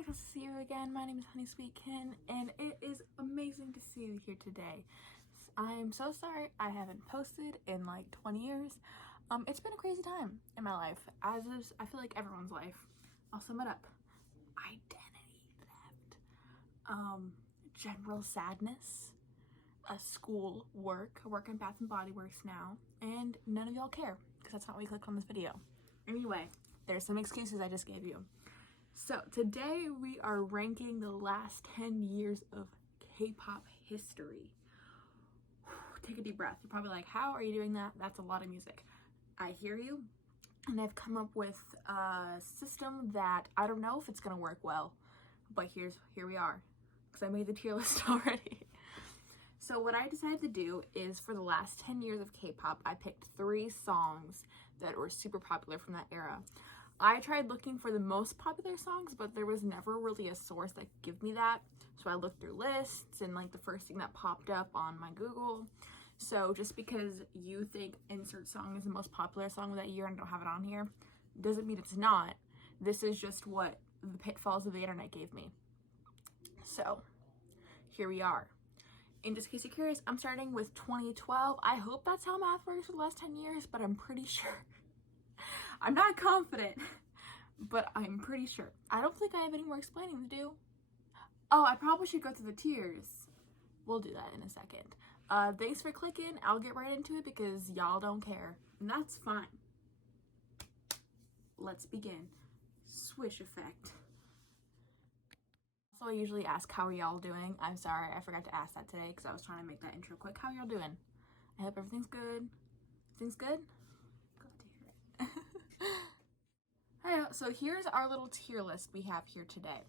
nice to see you again. My name is Honey Sweet Kin, and it is amazing to see you here today. I'm so sorry I haven't posted in like 20 years. It's been a crazy time in my life, as is I feel like everyone's life. I'll sum it up: identity theft, general sadness, school, work. I work in Bath and Body Works now, and none of y'all care because that's not why you clicked on this video. Anyway, there's some excuses I just gave you. So today we are ranking the last 10 years of K-pop history. Take a deep breath. You're probably like, how are you doing that? That's a lot of music. I hear you, and I've come up with a system that I don't know if it's gonna work well, but here we are, because I made the tier list already. So what I decided to do is, for the last 10 years of K-pop, I picked 3 songs that were super popular from that era. I tried looking for the most popular songs, but there was never really a source that could give me that. So I looked through lists, and like the first thing that popped up on my Google. So just because you think insert song is the most popular song of that year and don't have it on here, doesn't mean it's not. This is just what the pitfalls of the internet gave me. So here we are. In just in case you're curious, I'm starting with 2012. I hope that's how math works for the last 10 years, but I'm pretty sure. I'm not confident, but I'm pretty sure. I don't think I have any more explaining to do. Oh, I probably should go through the tiers. We'll do that in a second. Thanks for clicking. I'll get right into it because y'all don't care, and that's fine. Let's begin. Swish effect. So I usually ask, how are y'all doing? I'm sorry, I forgot to ask that today because I was trying to make that intro quick. How y'all doing? I hope everything's good. Everything's good? Glad to hear it. Hi, so here's our little tier list we have here today.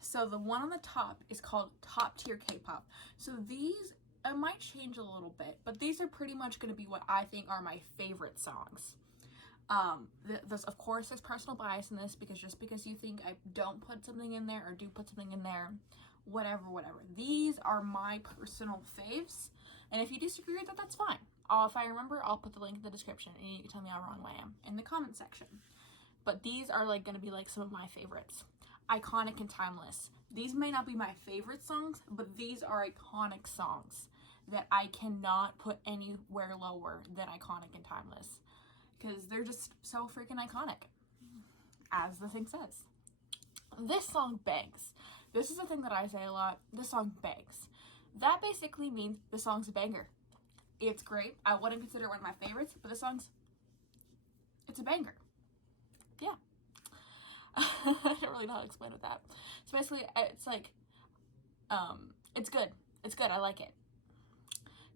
So the one on the top is called Top Tier K-Pop. So these, it might change a little bit, but these are pretty much going to be what I think are my favorite songs. Of course, there's personal bias in this, because just because you think I don't put something in there or do put something in there, whatever. These are my personal faves, and if you disagree with that, that's fine. If I remember, I'll put the link in the description, and you can tell me how wrong I am in the comment section. But these are like going to be like some of my favorites. Iconic and timeless. These may not be my favorite songs, but these are iconic songs that I cannot put anywhere lower than iconic and timeless, because they're just so freaking iconic, as the thing says. This song bangs. This is the thing that I say a lot. This song bangs. That basically means the song's a banger. It's great. I wouldn't consider it one of my favorites, but it's a banger. Yeah. I don't really know how to explain with that. So basically, it's like, it's good. It's good. I like it.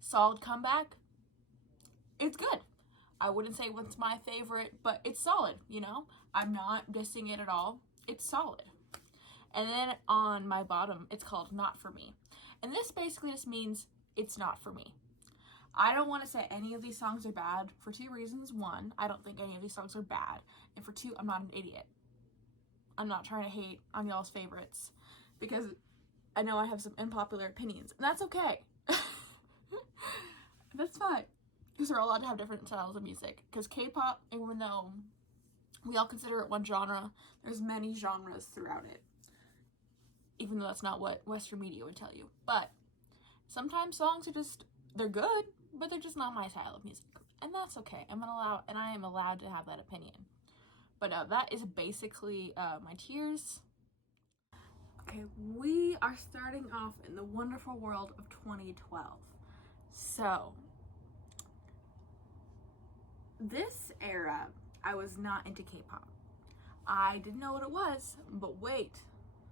Solid comeback. It's good. I wouldn't say what's my favorite, but it's solid, you know? I'm not dissing it at all. It's solid. And then on my bottom, it's called Not For Me. And this basically just means it's not for me. I don't want to say any of these songs are bad for 2 reasons. 1, I don't think any of these songs are bad. And for 2, I'm not an idiot. I'm not trying to hate on y'all's favorites, because I know I have some unpopular opinions, and that's okay. That's fine, because we're allowed to have different styles of music. Because K-pop, even though we all consider it one genre, there's many genres throughout it, even though that's not what Western media would tell you. But sometimes songs are just, they're good, but they're just not my style of music, and that's okay. I am allowed to have that opinion. But that is basically my tiers. Okay, we are starting off in the wonderful world of 2012. So, this era, I was not into K-pop. I didn't know what it was, but wait,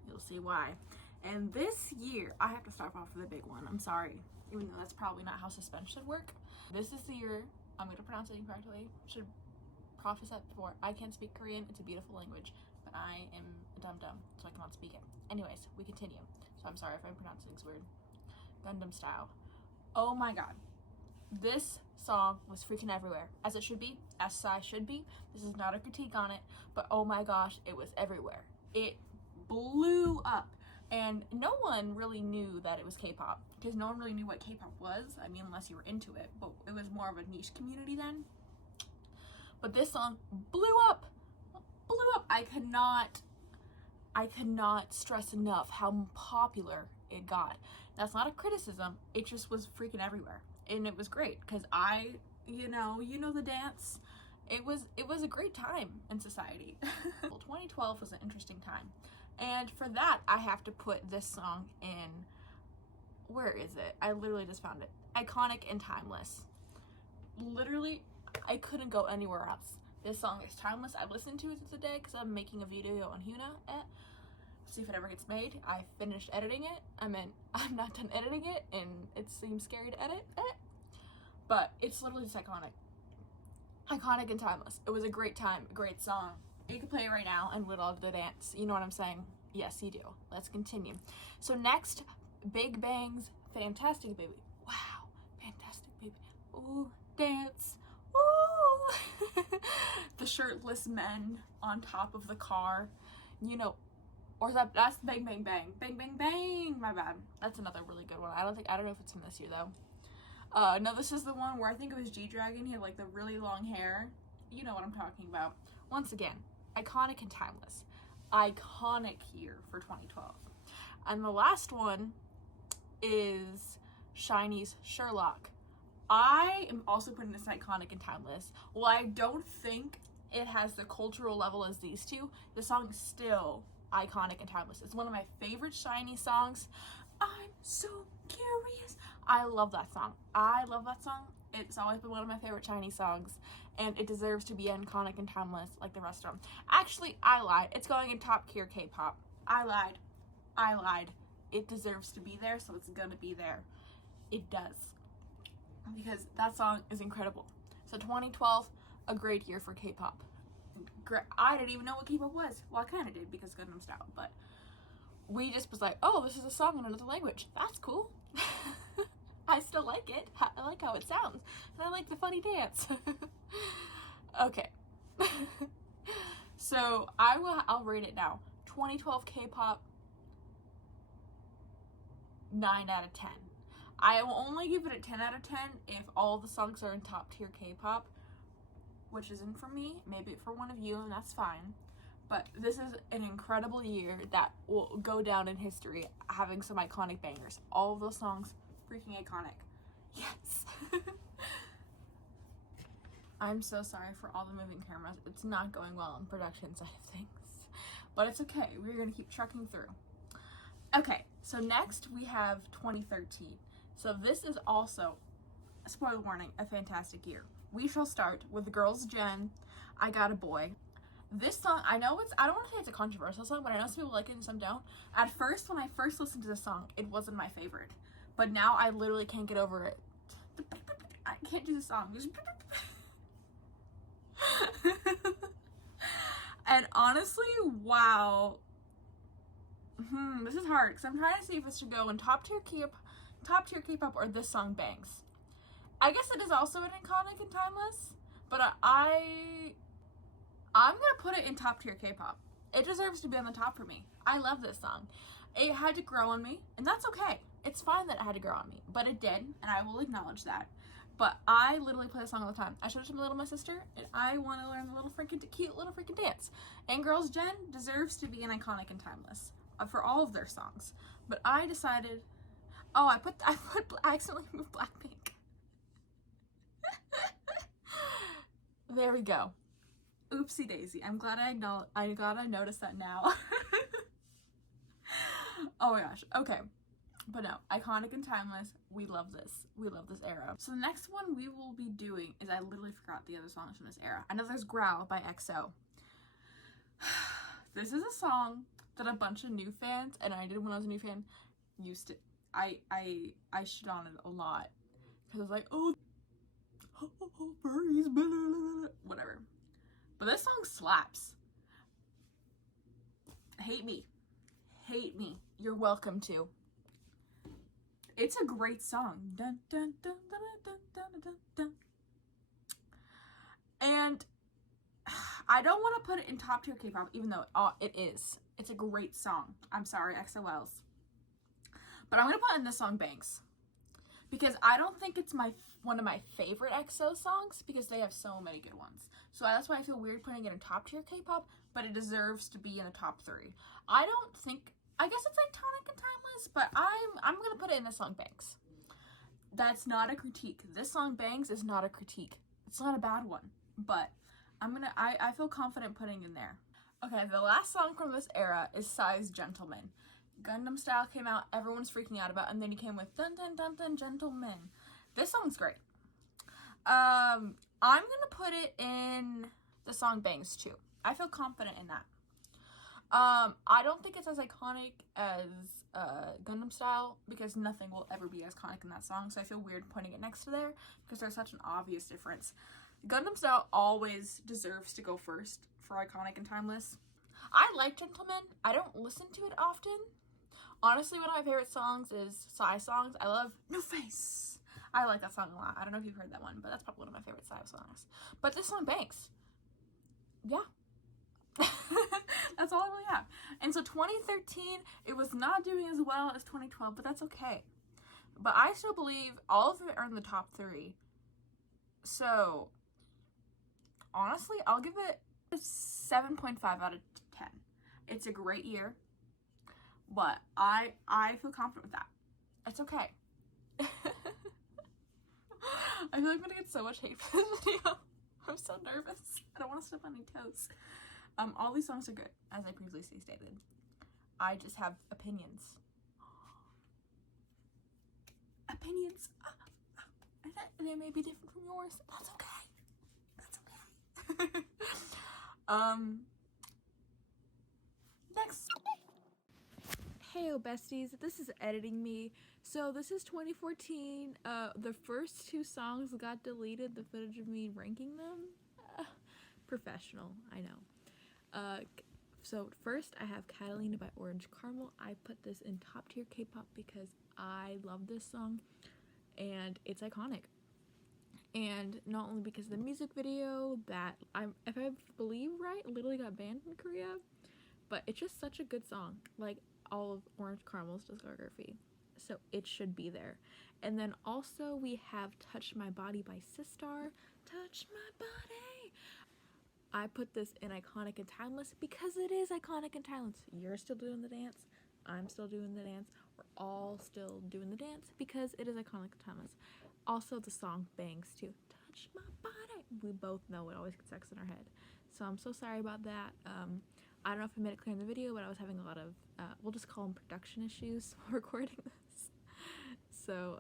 you'll see why. And this year, I have to start off with a big one. I'm sorry, even though that's probably not how suspense should work. This is the year, I'm going to pronounce it incorrectly, should preface that before, I can't speak Korean. It's a beautiful language, but I am a dum-dum, so I cannot speak it. Anyways, we continue. So I'm sorry if I'm pronouncing things weird. Gundam Style. Oh my god. This song was freaking everywhere, as it should be, as Psy should be. This is not a critique on it, but oh my gosh, it was everywhere. It blew up, and no one really knew that it was K-pop, because no one really knew what K-pop was. I mean, unless you were into it, but it was more of a niche community then. But this song blew up. I I cannot stress enough how popular it got. That's not a criticism, it just was freaking everywhere. And it was great, because you know the dance. It was a great time in society. Well, 2012 was an interesting time. And for that, I have to put this song in, where is it? I literally just found it. Iconic and timeless. Literally, I couldn't go anywhere else. This song is timeless. I listened to it today because I'm making a video on Huna. See if it ever gets made. I finished editing it. I'm not done editing it, and it seems scary to edit. But it's literally just iconic. Iconic and timeless. It was a great time, a great song. You can play it right now and we'll all do the dance. You know what I'm saying? Yes, you do. Let's continue. So next, Big Bang's Fantastic Baby. Wow, Fantastic Baby. Ooh, dance. Ooh. The shirtless men on top of the car. You know, or that's Bang Bang Bang. Bang Bang Bang. My bad. That's another really good one. I don't know if it's from this year though. No, this is the one where I think it was G-Dragon. He had like the really long hair. You know what I'm talking about. Once again, iconic and timeless. Iconic year for 2012. And the last one is SHINee's Sherlock. I am also putting this iconic and timeless. Well, I don't think it has the cultural level as these two. The song is still iconic and timeless. It's one of my favorite SHINee songs. I'm so curious. I love that song. It's always been one of my favorite SHINee songs, and it deserves to be iconic and timeless like the rest of them. Actually, I lied. It's going in top tier K-pop. I lied. It deserves to be there, so it's gonna be there. It does. Because that song is incredible. So 2012, a great year for K-pop. I didn't even know what K-pop was. Well, I kind of did because Gangnam Style, but we just was like, oh, this is a song in another language. That's cool. I still like it. I like how it sounds. And I like the funny dance. Okay. So I'll rate it now. 2012 K-pop, 9 out of 10. I will only give it a 10 out of 10 if all the songs are in top tier K-pop, which isn't for me, maybe for one of you, and that's fine. But this is an incredible year that will go down in history, having some iconic bangers. All of those songs, freaking iconic. Yes. I'm so sorry for all the moving cameras. It's not going well on production side of things. But it's okay. We're going to keep trucking through. Okay, so next we have 2013. So this is also, spoiler warning, a fantastic year. We shall start with Girls' Gen, I Got a Boy. This song, I don't want to say it's a controversial song, but I know some people like it and some don't. At first, when I first listened to this song, it wasn't my favorite. But now I literally can't get over it. I can't do the song. And honestly, wow. This is hard, because I'm trying to see if this should go in top tier K-pop or this song bangs. I guess it is also an iconic and timeless, but I'm gonna put it in top tier K-pop. It deserves to be on the top for me. I love this song. It had to grow on me, and that's okay. It's fine that it had to grow on me, but it did, and I will acknowledge that. But I literally play this song all the time. I showed it to my sister, and I want to learn the cute little freaking dance. And Girls' Gen deserves to be an iconic and timeless for all of their songs. But I decided, I accidentally moved Blackpink. There we go. Oopsie daisy. I'm glad I noticed that now. Oh my gosh. Okay. But no, iconic and timeless. We love this. We love this era. So the next one we will be doing is, I literally forgot the other songs from this era. I know there's Growl by EXO. This is a song that a bunch of new fans, and I did when I was a new fan, used to. I shit on it a lot. Because I was like, oh, furries, blah, blah, blah, whatever. But this song slaps. Hate me. Hate me. You're welcome to. It's a great song. Dun, dun, dun, dun, dun, dun, dun, dun. And I don't want to put it in top tier K-pop, even though it is. It's a great song. I'm sorry, XOLs. But I'm going to put in this song Banks. Because I don't think it's one of my favorite EXO songs, because they have so many good ones. So that's why I feel weird putting it in top tier K-pop, but it deserves to be in the top 3. I don't think, I guess it's iconic and timeless, but I'm gonna put it in the song Bangs. That's not a critique. This song Bangs is not a critique. It's not a bad one, but I feel confident putting in there. Okay, the last song from this era is Psy's Gentleman. Gangnam Style came out, everyone's freaking out about, and then he came with Dun Dun Dun Dun Gentleman. This song's great. I'm gonna put it in the song Bangs too. I feel confident in that. I don't think it's as iconic as Gangnam Style because nothing will ever be as iconic in that song, so I feel weird putting it next to there because there's such an obvious difference. Gangnam Style always deserves to go first for iconic and timeless. I like Gentleman. I don't listen to it often. Honestly, one of my favorite songs is Psy songs. I love New Face. I like that song a lot. I don't know if you've heard that one, but that's probably one of my favorite Psy songs. But this song bangs. Yeah. That's all I really have. And so 2013, it was not doing as well as 2012, but that's okay. But I still believe all of it are in the top 3. So, honestly, I'll give it a 7.5 out of 10. It's a great year, but I feel confident with that. It's okay. I feel like I'm gonna get so much hate for this video. I'm so nervous. I don't want to step on any toes. All these songs are good, as I previously stated. I just have opinions. Opinions. And they may be different from yours. That's okay. That's okay. Next. Heyo besties, this is editing me. So this is 2014. The first 2 songs got deleted, the footage of me ranking them. Professional, I know. So first I have Catalina by Orange Caramel. I put this in top tier K-pop because I love this song and it's iconic. And not only because of the music video that if I believe right, literally got banned in Korea, but it's just such a good song, like all of Orange Caramel's discography. So it should be there. And then also we have Touch My Body by Sistar. Touch My Body. I put this in iconic and timeless because it is iconic and timeless. You're still doing the dance. I'm still doing the dance. We're all still doing the dance because it is iconic and timeless. Also the song Bangs too. Touch my body. We both know it always gets sex in our head. So I'm so sorry about that. I don't know if I made it clear in the video, but I was having a lot of, we'll just call them production issues while recording this. So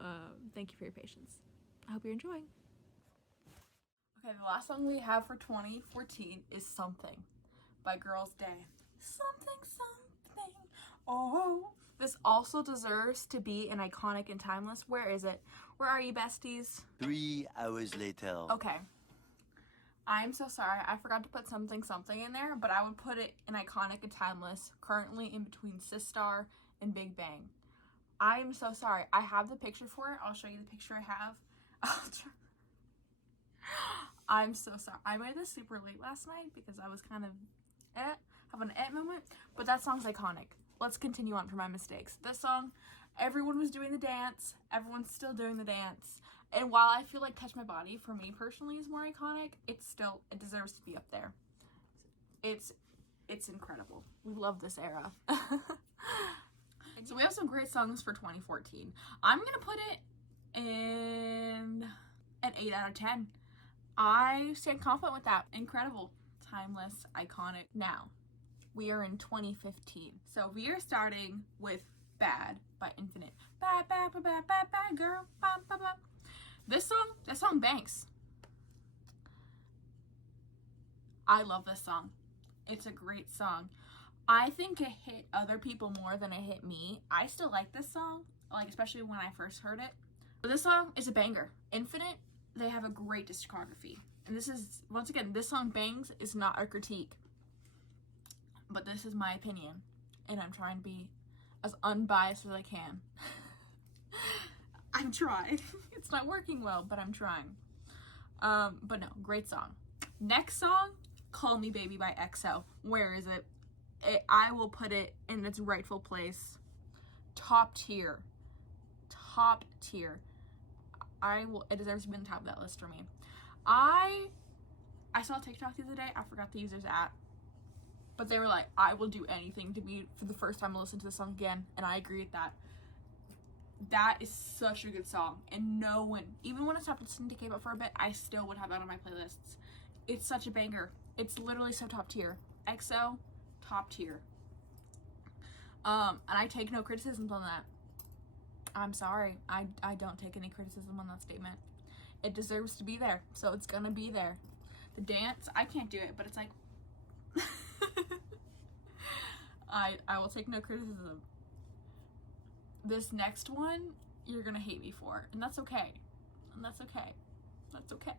thank you for your patience. I hope you're enjoying. Okay, the last song we have for 2014 is Something by Girls' Day. Something, something, oh. This also deserves to be an iconic and timeless. Where is it? Where are you, besties? 3 hours later. Okay. I'm so sorry. I forgot to put Something, something in there, but I would put it in iconic and timeless, currently in between Sistar and Big Bang. I am so sorry. I have the picture for it. I'll show you the picture I have. I'm so sorry. I made this super late last night because I was kind of having an moment, but that song's iconic. Let's continue on from my mistakes. This song, everyone was doing the dance. Everyone's still doing the dance. And while I feel like Touch My Body, for me personally, is more iconic, it deserves to be up there. It's incredible. We love this era. So we have some great songs for 2014. I'm gonna put it in an 8 out of 10. I stand confident with that. Incredible, timeless, iconic. Now, we are in 2015. So we are starting with Bad by Infinite. Bad, bad, bad, bad, bad, bad girl. Bad, bad, bad. This song bangs. I love this song. It's a great song. I think it hit other people more than it hit me. I still like this song, like especially when I first heard it. But this song is a banger. Infinite, they have a great discography. And this is, once again, this song bangs is not a critique. But this is my opinion. And I'm trying to be as unbiased as I can. I'm trying. It's not working well, but I'm trying. But no, great song. Next song, Call Me Baby by EXO. Where is it? I will put it in its rightful place. Top tier. Top tier. It deserves to be on the top of that list for me. I saw TikTok the other day. I forgot the user's at. But they were like, I will do anything to be for the first time to listen to the song again, and I agree with that. That is such a good song, and no one, even when I stopped listening to K-pop for a bit, I still would have that on my playlists. It's such a banger. It's literally so top tier. EXO, top tier. And I take no criticisms on that. I'm sorry. I don't take any criticism on that statement. It deserves to be there, so it's gonna be there. The dance, I can't do it, but it's like I will take no criticism. This next one, you're gonna hate me for, and that's okay. And that's okay. That's okay.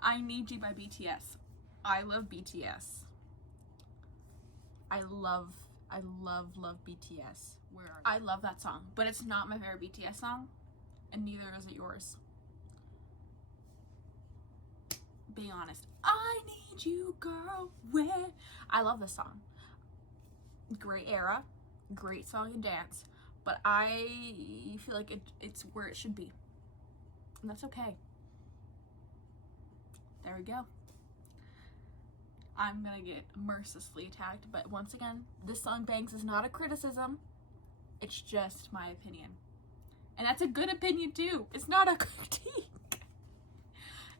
I Need You by BTS. I love BTS. I love BTS. I love that song, but it's not my favorite BTS song, and neither is it yours. Being honest. I need you, girl, where? I love this song. Great era, great song and dance, but I feel like it's where it should be, and that's okay. There we go. I'm gonna get mercilessly attacked, but once again, this song bangs is not a criticism, it's just my opinion. And that's a good opinion too. It's not a critique.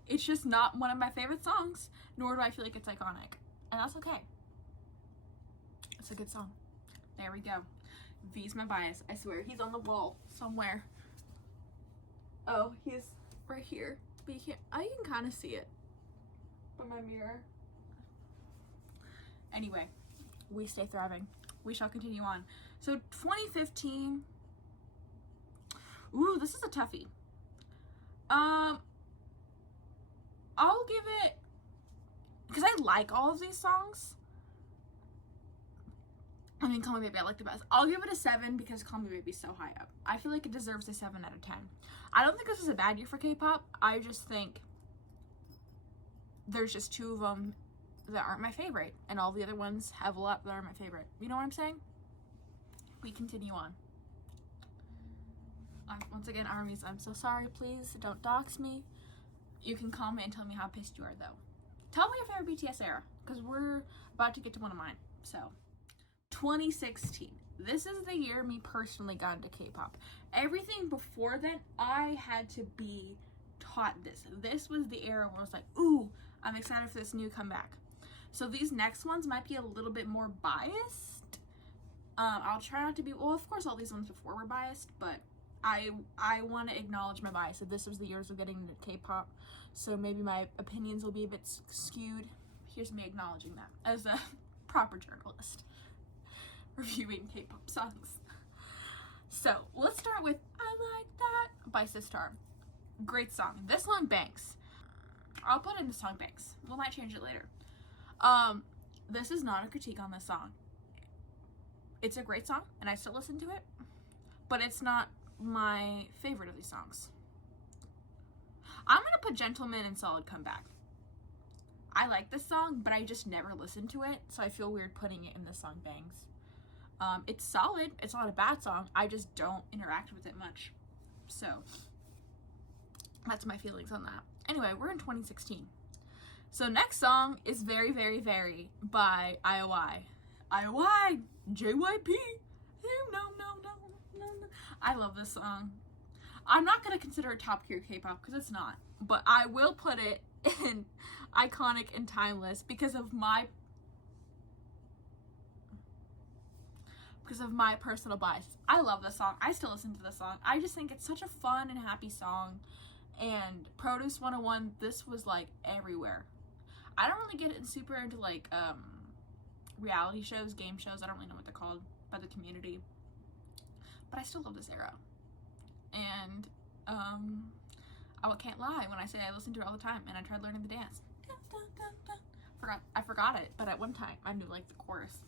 It's just not one of my favorite songs, nor do I feel like it's iconic. And that's okay. It's a good song. There we go. V's my bias. I swear, he's on the wall somewhere. Oh, he's right here. But you can't, you can kind of see it from my mirror. Anyway, we stay thriving. We shall continue on. So 2015. Ooh, this is a toughie. I'll give it, because I like all of these songs. I mean, Call Me Baby I like the best. I'll give it a 7 because Call Me Baby is so high up. I feel like it deserves a 7 out of 10. I don't think this was a bad year for K-pop. I just think there's just 2 of them that aren't my favorite, and all the other ones have a lot that are my favorite. You know what I'm saying? We continue on. Once again, ARMYs, I'm so sorry. Please don't dox me. You can comment and tell me how pissed you are, though. Tell me your favorite BTS era, because we're about to get to one of mine. So, 2016. This is the year me personally got into K-pop. Everything before that, I had to be taught this. This was the era where I was like, ooh, I'm excited for this new comeback. So these next ones might be a little bit more biased. I'll try not to be, well, of course all these ones before were biased, but I want to acknowledge my bias. So this was the years of getting into K-pop, so maybe my opinions will be a bit skewed. Here's me acknowledging that as a proper journalist reviewing K-pop songs. So let's start with I Like That by Sistar. Great song. This song bangs. I'll put in the song bangs. We might change it later. This is not a critique on this song. It's a great song, and I still listen to it, but it's not my favorite of these songs. I'm gonna put Gentleman and Solid Comeback. I like this song, but I just never listened to it, so I feel weird putting it in the song bangs. It's solid. It's not a bad song. I just don't interact with it much. So that's my feelings on that. Anyway, we're in 2016. So next song is Very, Very, Very by IOI. IOI! JYP! No. I love this song. I'm not going to consider it top tier K-pop because it's not. But I will put it in iconic and timeless because of my personal bias. I love this song. I still listen to this song. I just think it's such a fun and happy song. And Produce 101, this was like everywhere. I don't really get super into like reality shows, game shows. I don't really know what they're called by the community. But I still love this era. And I can't lie when I say I listen to it all the time and I tried learning the dance. I forgot it, but at one time I knew like the chorus.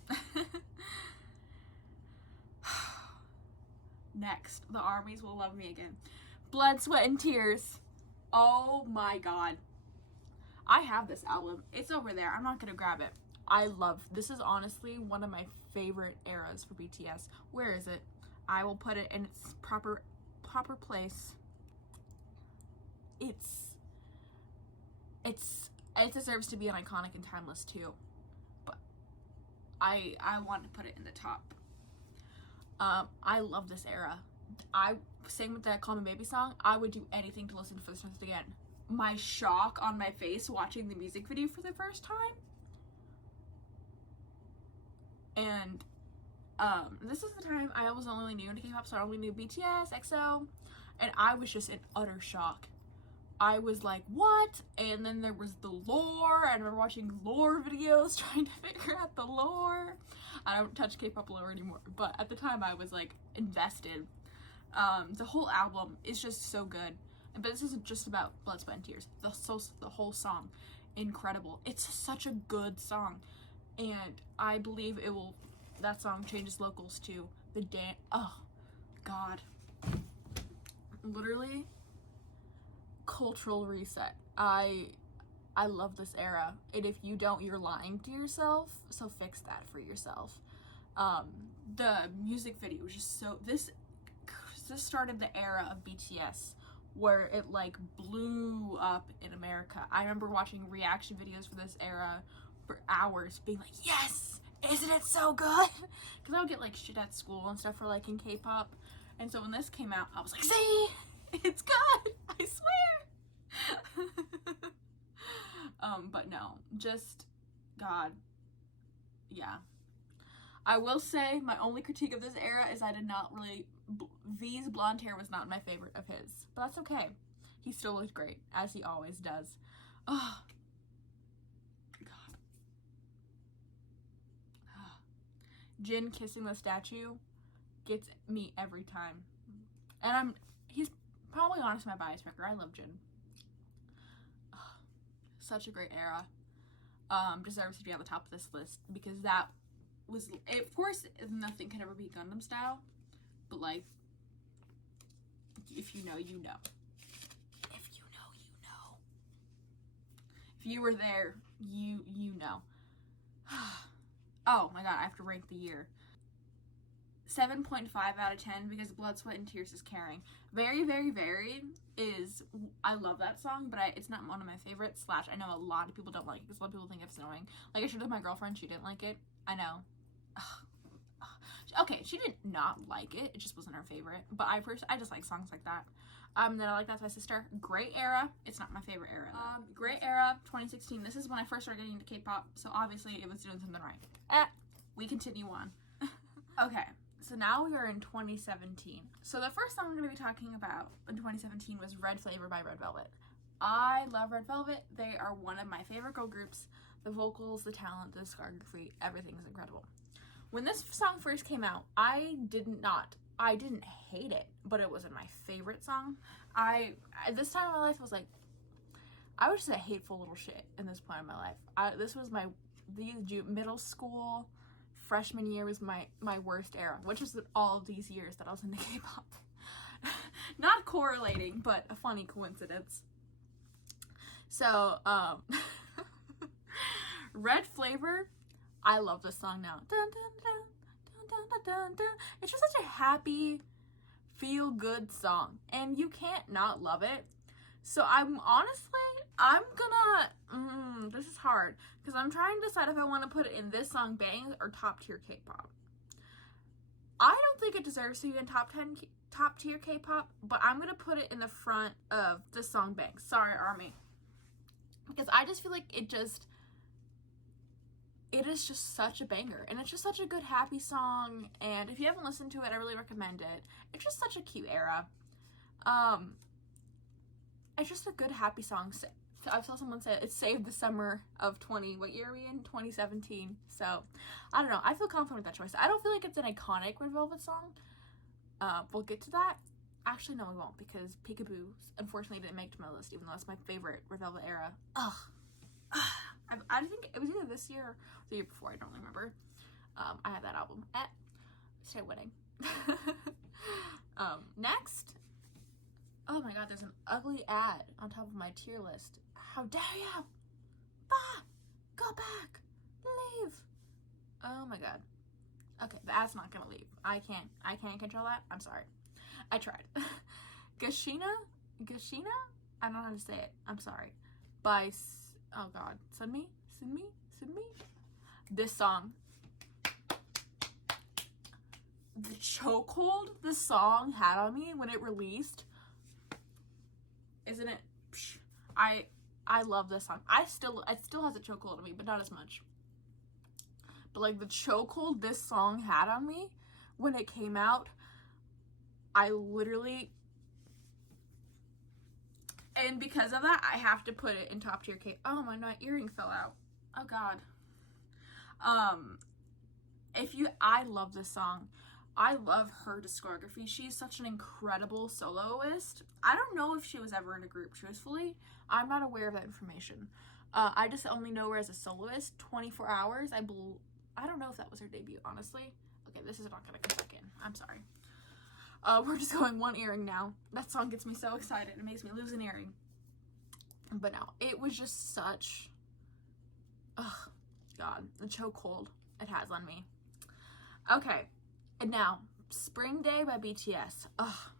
Next, the ARMYs Will Love Me Again. Blood, Sweat, and Tears. Oh my god. I have this album. It's over there. I'm not gonna grab it. This is honestly one of my favorite eras for BTS. Where is it? I will put it in its proper place. It deserves to be an iconic and timeless too. But I want to put it in the top. I love this era. Same with that Call Me Baby song. I would do anything to listen to this again. My shock on my face watching the music video for the first time. And this is the time I was only new into K-pop, so I only knew BTS, EXO, and I was just in utter shock. I was like, what? And then there was the lore. I remember watching lore videos, trying to figure out the lore. I don't touch K-pop lore anymore, but at the time I was like invested. The whole album is just so good. But this isn't just about Blood, Sweat, and Tears. The whole song, incredible. It's such a good song. And I believe that song changes locals to the dance. Oh, God. Literally, cultural reset. I love this era. And if you don't, you're lying to yourself. So fix that for yourself. The music video was just so, this started the era of BTS, where it like blew up in America. I remember watching reaction videos for this era for hours, being like, yes, isn't it so good? Because I would get like shit at school and stuff for liking K-pop, and so when this came out, I was like, see, it's good, I swear. But no, just God, yeah. I will say my only critique of this era is I did not really, V's blonde hair was not my favorite of his, but that's okay. He still looked great, as he always does. Oh, God. Jin kissing the statue gets me every time. And he's probably honestly my bias picker. I love Jin. Oh, such a great era. Deserves to be on the top of this list because that was, of course, nothing can ever be Gundam style, but like, if you know, you know. If you know, you know. If you were there, you know. Oh my God, I have to rank the year. 7.5 out of 10 because Blood, Sweat, and Tears is caring. Very, very, very is, I love that song, but it's not one of my favorites, / I know a lot of people don't like it because a lot of people think it's annoying. Like, I showed it to my girlfriend, she didn't like it. I know. Okay, she did not like it. It just wasn't her favorite. But I just like songs like that. Then I like That's My Sister. Great era. It's not my favorite era. Great era, 2016. This is when I first started getting into K-pop, so obviously it was doing something right. We continue on. Okay, so now we are in 2017. So the first song I'm going to be talking about in 2017 was Red Flavor by Red Velvet. I love Red Velvet. They are one of my favorite girl groups. The vocals, the talent, the discography, everything is incredible. When this song first came out, I didn't hate it, but it wasn't my favorite song. At this time in my life, was like, I was just a hateful little shit in this point in my life. This was middle school, freshman year was my worst era, which is all of these years that I was into K-pop. Not correlating, but a funny coincidence. So, Red Flavor, I love this song now. Dun, dun, dun, dun, dun, dun, dun, dun. It's just such a happy, feel-good song, and you can't not love it. So this is hard, because I'm trying to decide if I want to put it in this song Bangs or top tier K-pop. I don't think it deserves to be in top tier K-pop, but I'm going to put it in the front of the song Bangs. Sorry, Army. Because I just feel like it is just such a banger, and it's just such a good happy song, and if you haven't listened to it, I really recommend it. It's just such a cute era. It's just a good happy song. I saw someone say it saved the summer of what year are we in? 2017. So, I don't know. I feel confident with that choice. I don't feel like it's an iconic Red Velvet song. We'll get to that. Actually, no, we won't, because Peekaboo, unfortunately, didn't make it to my list, even though it's my favorite Red Velvet era. Ugh. I think it was either this year or the year before. I don't remember. I have that album. Stay winning. Next. Oh my God, there's an ugly ad on top of my tier list. How dare you? Go back. Leave. Oh my God. Okay, the ad's not gonna leave. I can't control that. I'm sorry. I tried. Gashina? I don't know how to say it. I'm sorry. By, oh God, Sunmi? This song. the chokehold this song had on me when it released, isn't it? Psh, I love this song. It still has a chokehold on me, but not as much. But like the chokehold this song had on me when it came out, I literally, and because of that, I have to put it in top tier K. Oh my earring fell out. Oh God. I love this song. I love her discography. She's such an incredible soloist. I don't know if she was ever in a group, truthfully. I'm not aware of that information. I just only know her as a soloist. 24 Hours. I don't know if that was her debut, honestly. Okay, this is not gonna come back in. I'm sorry. We're just going one earring now. That song gets me so excited. It makes me lose an earring. But no, it was just such, oh God, the chokehold it has on me. Okay, and now, Spring Day by BTS. Ugh.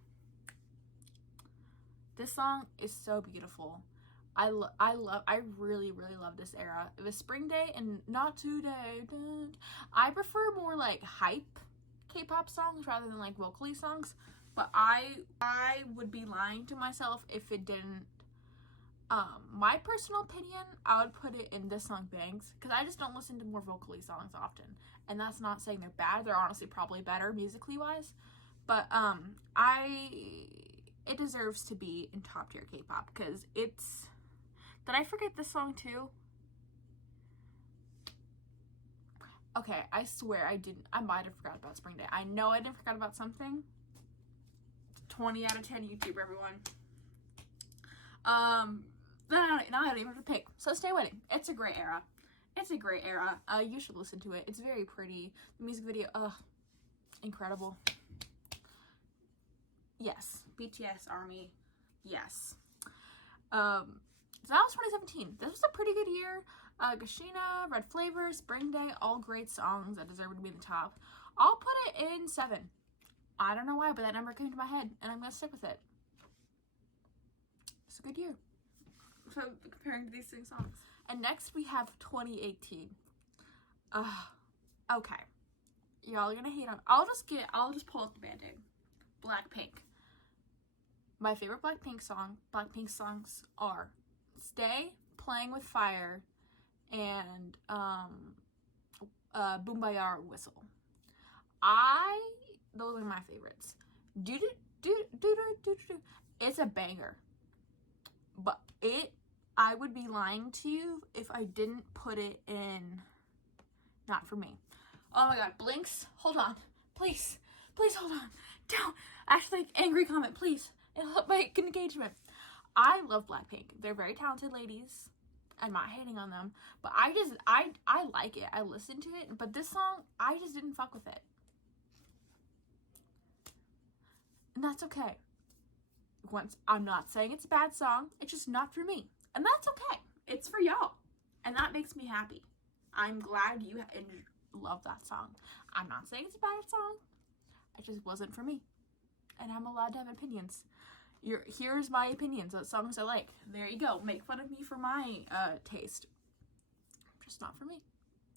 This song is so beautiful. I really, really love this era. It was Spring Day and Not Today. I prefer more like hype K-pop songs rather than like vocally songs. But I would be lying to myself if it didn't. My personal opinion, I would put it in this song Bangs, because I just don't listen to more vocally songs often. And that's not saying they're bad. They're honestly probably better musically wise. But it deserves to be in top tier K-pop, because it's, did I forget this song too? Okay, I swear I didn't. I might have forgot about Spring Day. I know I didn't forget about something. 20 out of 10 YouTube, everyone. Now I don't even have to pick. So Stay Winning. It's a great era. It's a great era. You should listen to it. It's very pretty. The music video, incredible. Yes. BTS Army. Yes. So that was 2017. This was a pretty good year. Gashina, Red Flavor, Spring Day, all great songs that deserve to be in the top. I'll put it in 7. I don't know why, but that number came to my head, and I'm going to stick with it. It's a good year. So, comparing to these 6 songs. And next we have 2018. Okay. Y'all are going to hate on... I'll just pull up the Band-Aid. Blackpink. My favorite Blackpink songs are Stay, Playing with Fire, and Boom Bayar Whistle. Those are my favorites. It's a banger. But I would be lying to you if I didn't put it in Not For Me. Oh my God, Blinks, hold on. Please hold on. Don't. Actually, angry comment, please. It'll help my engagement. I love Blackpink. They're very talented ladies. I'm not hating on them. But I like it. I listen to it. But this song, I just didn't fuck with it. And that's okay. I'm not saying it's a bad song. It's just not for me. And that's okay. It's for y'all. And that makes me happy. I'm glad you love that song. I'm not saying it's a bad song. It just wasn't for me. And I'm allowed to have opinions. Here's my opinions on songs I like. There you go. Make fun of me for my taste. Just not for me.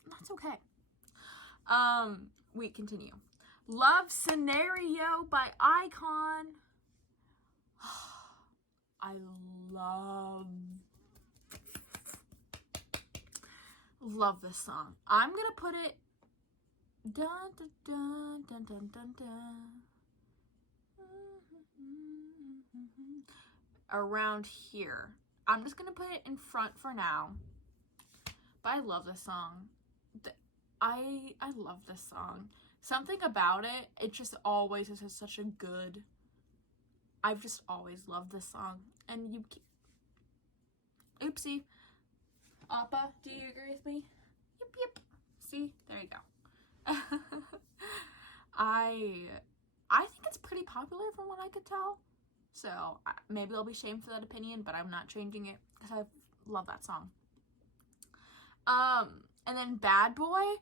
And that's okay. We continue. Love Scenario by iKON. I love this song. I'm gonna put it dun dun dun dun dun dun dun around here. I'm just gonna put it in front for now. But I love this song. I love this song. Something about it just always has such a good... I've just always loved this song. And you... Oopsie. Appa, do you agree with me? Yep. See? There you go. I think it's pretty popular from what I could tell. So, maybe I'll be shamed for that opinion, but I'm not changing it because I love that song. And then Bad Boy...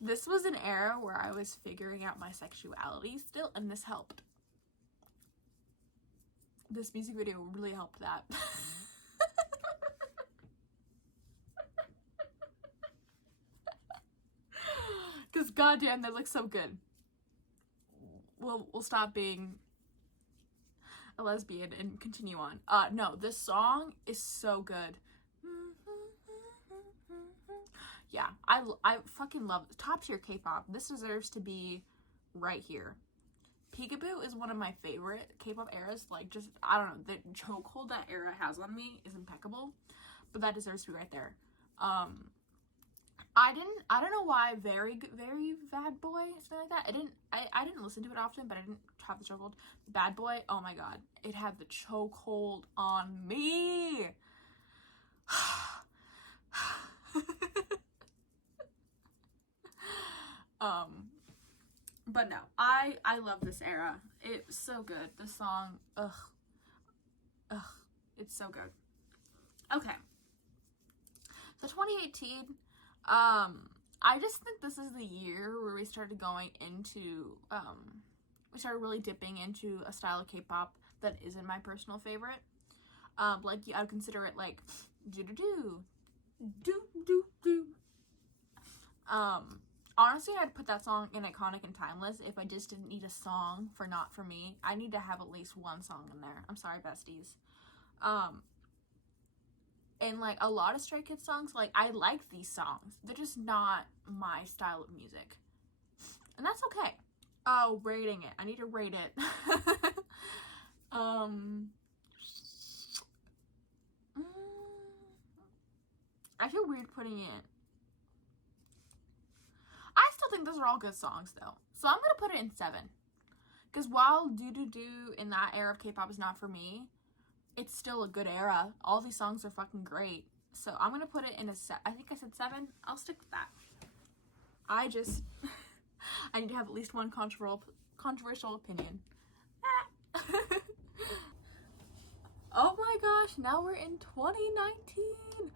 This was an era where I was figuring out my sexuality still, and this helped. This music video really helped that. Because goddamn, they look so good. We'll stop being a lesbian and continue on. No, this song is so good. Yeah, I fucking love it. Top tier K-pop. This deserves to be right here. Peekaboo is one of my favorite K-pop eras. Like, just, I don't know, the chokehold that era has on me is impeccable, but that deserves to be right there. I don't know why Very Bad Boy, something like that. I didn't listen to it often, but I didn't have the chokehold. Bad Boy, oh my god, it had the chokehold on me. But no, I love this era. It's so good. The song, it's so good. Okay. So 2018, I just think this is the year where we started going into, we started really dipping into a style of K-pop that isn't my personal favorite. Like, I would consider it like, do. Honestly, I'd put that song in Iconic and Timeless if I just didn't need a song for Not For Me. I need to have at least one song in there. I'm sorry, besties. And, like, a lot of Stray Kids songs, like, I like these songs. They're just not my style of music. And that's okay. Oh, rating it. I need to rate it. I feel weird putting it. I still think those are all good songs, though. So I'm going to put it in 7. Because while Do in that era of K-pop is not for me, it's still a good era. All these songs are fucking great. So I'm going to put it in a I think I said 7. I'll stick with that. I need to have at least one controversial opinion. Oh my gosh, now we're in 2019.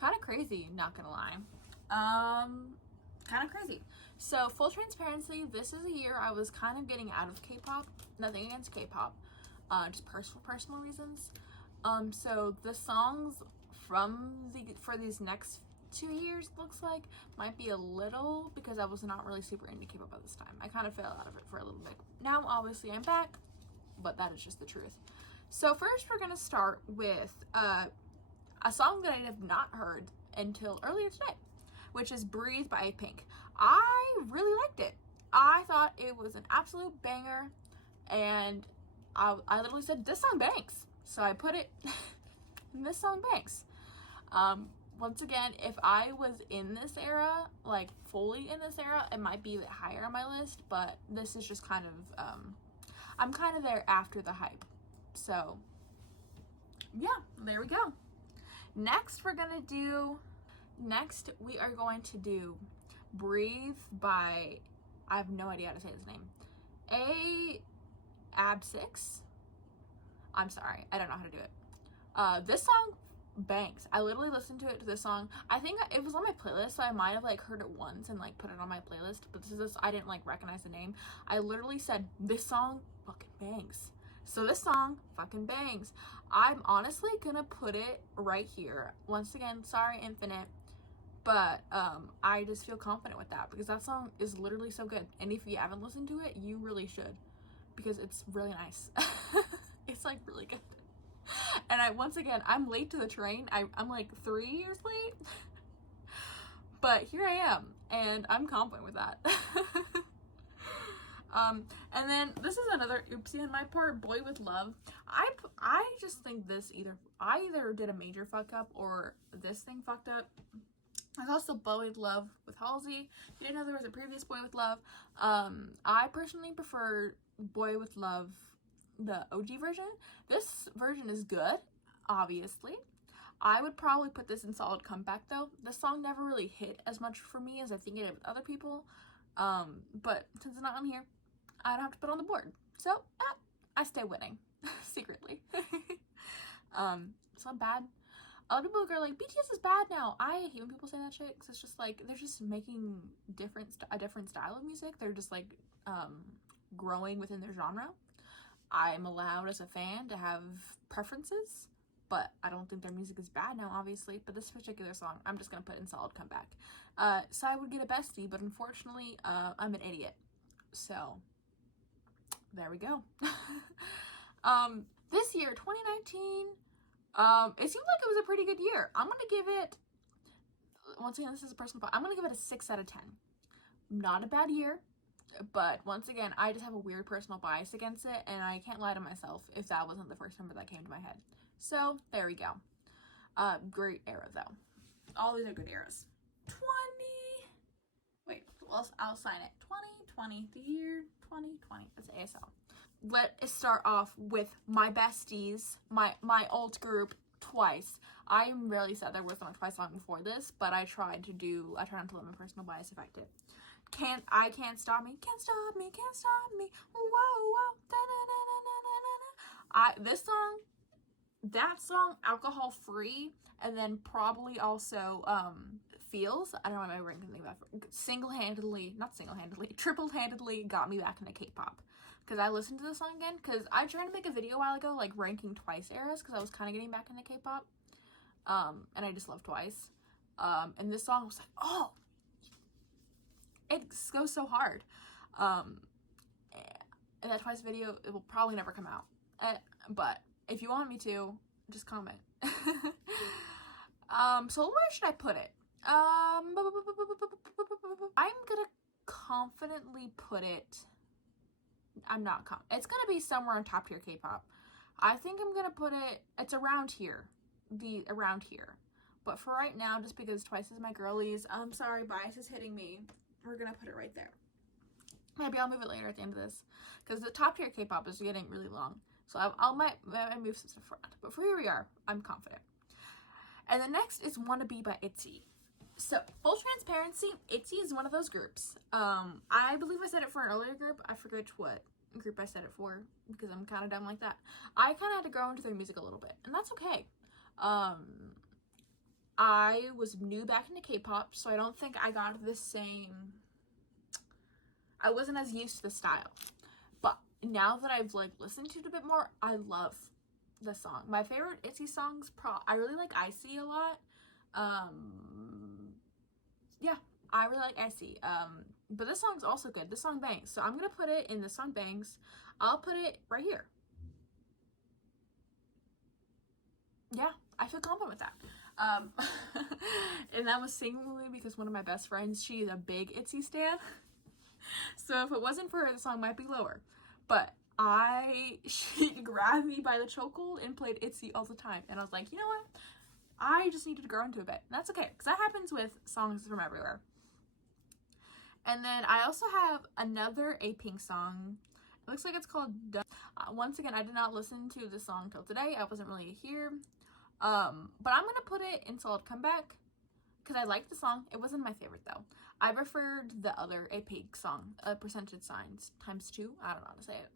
Kind of crazy, not gonna lie. Kind of crazy. So, full transparency, this is a year I was kind of getting out of K-pop. Nothing against K-pop, just personal reasons. So the songs for these next 2 years, looks like, might be a little, because I was not really super into K-pop at this time. I kind of fell out of it for a little bit. Now, obviously, I'm back, but that is just the truth. So first, we're gonna start with a song that I have not heard until earlier today, which is Breathe by Pink. I really liked it. I thought it was an absolute banger, and I literally said, this song bangs. So I put it in This Song Bangs. Once again, if I was in this era, like fully in this era, it might be a bit higher on my list, but this is just kind of, I'm kind of there after the hype. So yeah, there we go. Next, we are going to do Breathe by, I have no idea how to say his name, Ab6. I'm sorry, I don't know how to do it. This song bangs. I literally listened to this song. I think it was on my playlist, so I might have like heard it once and like put it on my playlist, but I didn't like recognize the name. I literally said, this song fucking bangs. So this song fucking bangs. I'm honestly gonna put it right here. Once again, sorry Infinite, but I just feel confident with that because that song is literally so good. And if you haven't listened to it, you really should, because it's really nice. It's like really good. And I'm late to the train. I'm like 3 years late. But here I am, and I'm confident with that. And then this is another oopsie on my part, Boy With Love. I just think I either did a major fuck up or this thing fucked up. There's also Boy With Love with Halsey. You didn't know there was a previous Boy With Love. I personally prefer Boy With Love, the OG version. This version is good, obviously. I would probably put this in solid comeback though. This song never really hit as much for me as I think it did with other people. But since it's not on here, I don't have to put it on the board. So, I stay winning. Secretly. It's not bad. A lot of people are like, BTS is bad now. I hate when people say that shit, because it's just like, they're just making a different style of music. They're just like, growing within their genre. I'm allowed as a fan to have preferences, but I don't think their music is bad now, obviously. But this particular song, I'm just gonna put in solid comeback. So I would get a bestie, but unfortunately, I'm an idiot. So there we go. This year, 2019, it seemed like it was a pretty good year. I'm gonna give it, once again, this is a personal, I'm gonna give it a 6 out of 10. Not a bad year, but once again, I just have a weird personal bias against it, and I can't lie to myself if that wasn't the first number that came to my head. So there we go. Great era though. All these are good eras. 'I'll sign it. 2020, the year 2020. It's ASL. Let us start off with my besties, my old group, Twice. I'm really sad there wasn't a Twice song before this, but I tried not to let my personal bias affect it. Can't stop me, can't stop me, can't stop me. Whoa, whoa, da da da da da da. This song, that song, Alcohol Free, and then probably also Feels. I don't know why my brain can think about it. Triple-handedly got me back into K-pop. Because I listened to this song again, because I tried to make a video a while ago, like, ranking Twice eras, because I was kind of getting back into K-pop. And I just love Twice. And this song was like, oh! It goes so hard. And that Twice video, it will probably never come out. But if you want me to, just comment. So where should I put it? I'm gonna confidently put it, it's gonna be somewhere on top tier K-pop. I think I'm gonna put it, it's around here. But for right now, just because Twice is my girlies, I'm sorry, bias is hitting me. We're gonna put it right there. Maybe I'll move it later at the end of this, because the top tier K-pop is getting really long. So I might move some stuff around. But for here we are, I'm confident. And the next is Wanna Be by ITZY. So, full transparency, ITZY is one of those groups. I believe I said it for an earlier group. I forget what group I said it for, because I'm kind of dumb like that. I kind of had to grow into their music a little bit, and that's okay. I was new back into K-pop, so I don't think I got the same, I wasn't as used to the style. But now that I've, like, listened to it a bit more, I love the song. My favorite ITZY songs, I really like Icy a lot. Yeah, I really like Icy. But this song's also good. This song bangs. So I'm gonna put it in the song bangs. I'll put it right here. Yeah, I feel confident with that. And that was singularly because one of my best friends, she is a big ITZY stan. So if it wasn't for her, the song might be lower. But she grabbed me by the chokehold and played ITZY all the time. And I was like, you know what? I just needed to grow into a bit. And that's okay, because that happens with songs from everywhere. And then I also have another A-Pink song. It looks like it's called once again, I did not listen to this song till today. I wasn't really here. But I'm going to put it in solid comeback, because I liked the song. It wasn't my favorite, though. I preferred the other A-Pink song, Percentage Signs ×2. I don't know how to say it.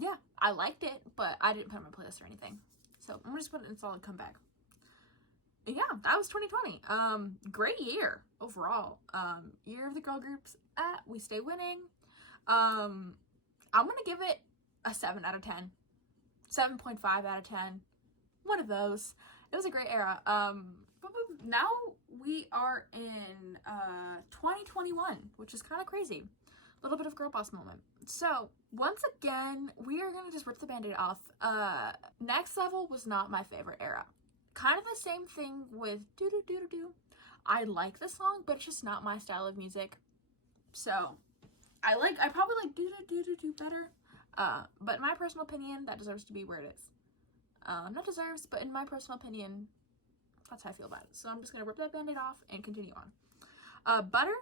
Yeah, I liked it, but I didn't put it on my playlist or anything. So I'm going to just put it in solid comeback. Yeah, that was 2020. Great year overall. Year of the girl groups. We stay winning. I'm gonna give it a 7 out of 10. 7.5 out of 10. One of those. It was a great era. Now we are in 2021, which is kind of crazy. A little bit of girl boss moment. So once again, we are gonna just rip the band-aid off. Next Level was not my favorite era. Kind of the same thing with Do Do Do Do Do. I like the song, but it's just not my style of music. So I probably like Do Do Do Do Do better. But in my personal opinion, that deserves to be where it is. Not deserves, but in my personal opinion, that's how I feel about it. So I'm just gonna rip that band-aid off and continue on. Butter.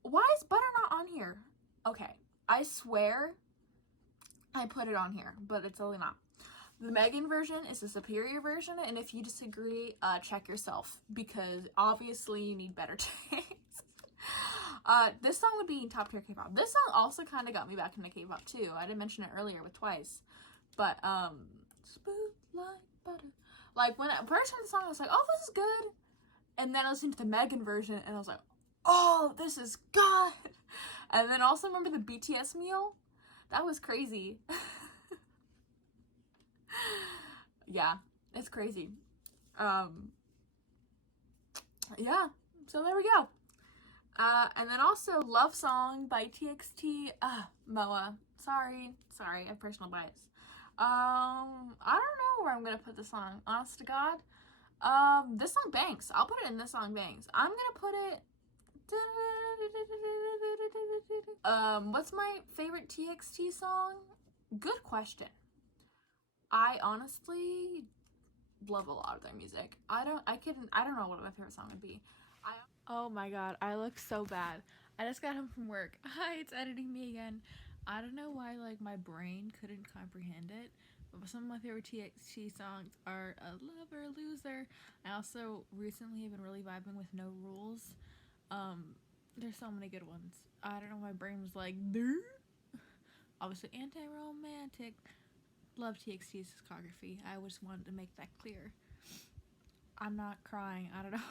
Why is Butter not on here? Okay, I swear I put it on here, but it's really not. The Megan version is the superior version, and if you disagree, check yourself, because obviously you need better taste. This song would be in top tier K-pop. This song also kind of got me back into K-pop too. I didn't mention it earlier with Twice, but smooth like butter. Like when I first heard the song, I was like, oh, this is good. And then I listened to the Megan version, and I was like, oh, this is good. And then also remember the BTS meal? That was crazy. Yeah, it's crazy. Yeah, so there we go. And then also Love Song by TXT. Moa. Sorry, I have personal bias. I don't know where I'm gonna put this song, honest to God. This song bangs. I'll put it in This Song Bangs. I'm gonna put it. What's my favorite TXT song? Good question. I honestly love a lot of their music. I don't know what my favorite song would be. Oh my god, I look so bad. I just got home from work. Hi, it's editing me again. I don't know why like my brain couldn't comprehend it, but some of my favorite TXT songs are A Lover, Loser. I also recently have been really vibing with No Rules. There's so many good ones. I don't know, my brain was like, Durr. Obviously Anti-Romantic. Love TXT's discography. I just wanted to make that clear. I'm not crying. I don't know.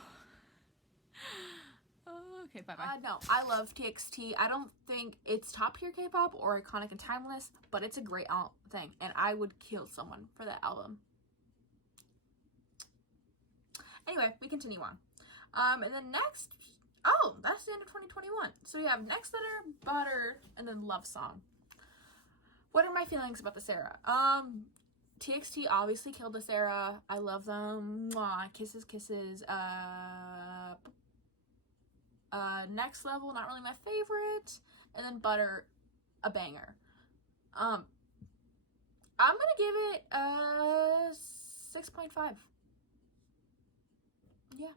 Okay, bye-bye. No, I love TXT. I don't think it's top tier K-pop or iconic and timeless, but it's a great thing, and I would kill someone for that album. Anyway, we continue on. And then next, that's the end of 2021. So we have Next Letter, Butter, and then Love Song. What are my feelings about this era? TXT obviously killed this era. I love them. Mwah, kisses, kisses. Next Level, not really my favorite. And then Butter, a banger. I'm gonna give it a 6.5. Yeah.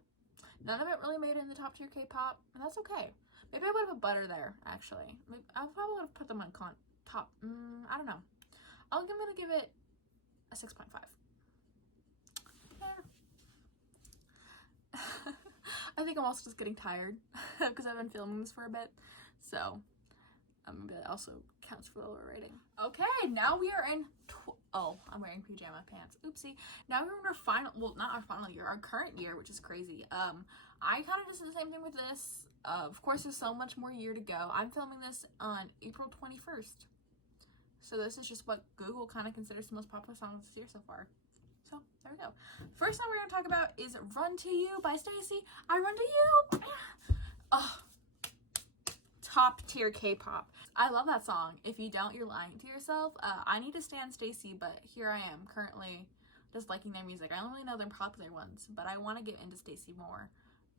None of it really made it in the top tier K-pop, and that's okay. Maybe I would have put Butter there, actually. I probably would have put them on top. I don't know. I'm gonna give it a 6.5. I think I'm also just getting tired because I've been filming this for a bit, so maybe that also counts for the lower rating. Okay, now we are in I'm wearing pajama pants. Oopsie. Now we're in our final, well, not our final year, our current year, which is crazy. I kind of just did the same thing with this. Of course, there's so much more year to go. I'm filming this on April 21st. So this is just what Google kind of considers the most popular song this year so far. So there we go. First song we're going to talk about is Run to You by STAYC. I Run to You. Oh, top tier K-pop. I love that song. If you don't, you're lying to yourself. I need to stand STAYC, but here I am currently just liking their music. I only know their popular ones, but I want to get into STAYC more.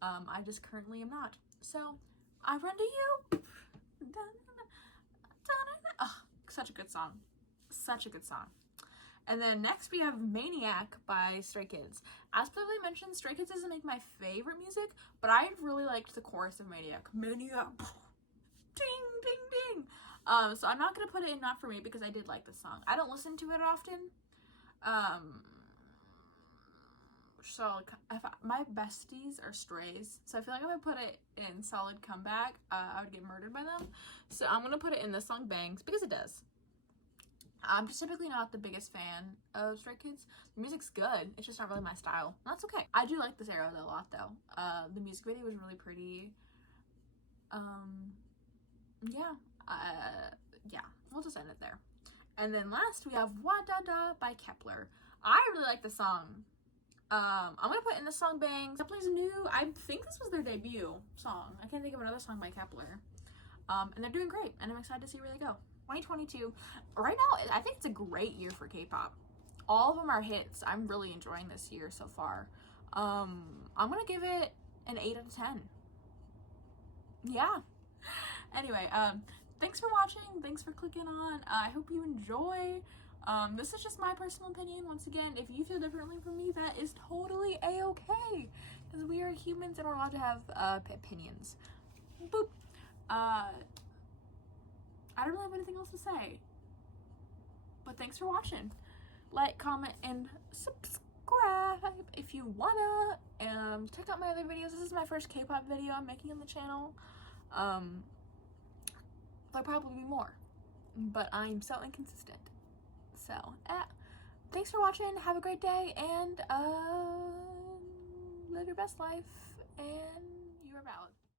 I just currently am not. So I Run to You. Oh, such a good song. Such a good song. And then next we have Maniac by Stray Kids. As previously mentioned, Stray Kids doesn't make my favorite music, but I really liked the chorus of Maniac. Maniac. Ding, ding, ding. So I'm not going to put it in Not For Me because I did like this song. I don't listen to it often. So if my besties are strays, so I feel like if I put it in Solid Comeback, I would get murdered by them. So I'm going to put it in This Song Bangs because it does. I'm just typically not the biggest fan of Stray Kids. The music's good, it's just not really my style. That's okay. I do like this era a lot though. The music video was really pretty. Yeah, we'll just end it there. And then last we have Wa Da Da by Kep1er. I really like the song. I'm gonna put in the song Bangs. Kep1er's new. I think this was their debut song. I can't think of another song by Kep1er. And they're doing great, and I'm excited to see where they go. 2022, right now, I think it's a great year for K-pop. All of them are hits. I'm really enjoying this year so far. I'm gonna give it an 8 out of 10. Yeah. Anyway, thanks for watching. Thanks for clicking on. I hope you enjoy. This is just my personal opinion. Once again, if you feel differently from me, that is totally a-okay. Because we are humans and we're allowed to have opinions. Boop. I don't really have anything else to say. But thanks for watching. Like, comment, and subscribe if you wanna. Check out my other videos. This is my first K-pop video I'm making on the channel. There'll probably be more. But I'm so inconsistent. So, thanks for watching. Have a great day, and live your best life, and you are valid.